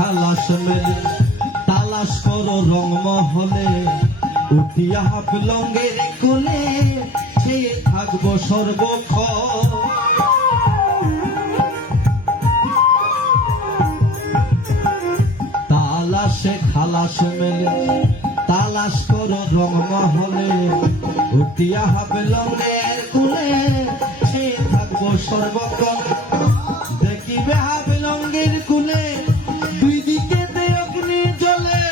খালাস মেলে তালাশ করো রংমহলে উঠিয়া বিলঙ্গের কোলে সে থাকবো সর্বক্ষণ তালাশে খালাস মেলে তালাশ করো রংমহলে উঠিয়া বিলঙ্গের কোলে সে থাকবো সর্বক্ষণ দেখিবে বিলঙ্গের কোলে দুই দিকে অগ্নি জ্বলে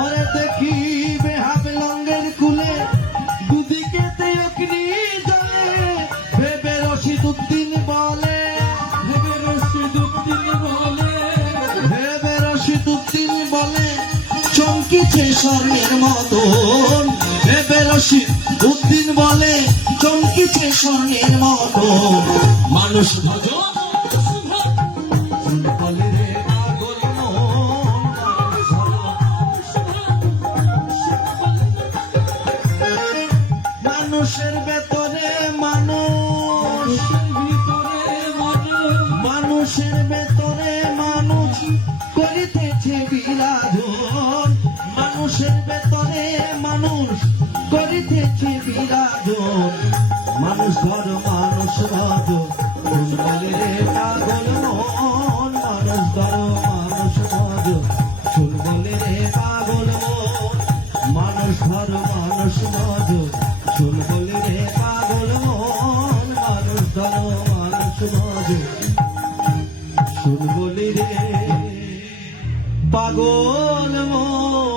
ওরে দেখিবে বিলঙ্গের কোলে দুদিকে অগ্নি জ্বলে ভেবে রশিদউদ্দিন বলে ভেবে রশিদউদ্দিন বলে চমকিছে স্বর্ণের মতন ভেবে রশিদউদ্দিন বলে চমকিছে স্বর্ণের মতন মানুষ ভজন বলে রে পাগল মানুষের ভেতরে মানুষের ভেতরে মানুষ করিতেছে বিরাজন মানুষের ভেতরে মানুষ করিতেছে বিরাজন মানুষ ধর মানুষ ভজ বলে রে পাগল মন মানুষ ধর মানুষ ভজ শুন বলে রে পাগল মন মানুষ ধর মানুষ ভজ শুন বলে রে পাগল মন মানুষ ধর মানুষ ভজ শুন বলে রে পাগল মন।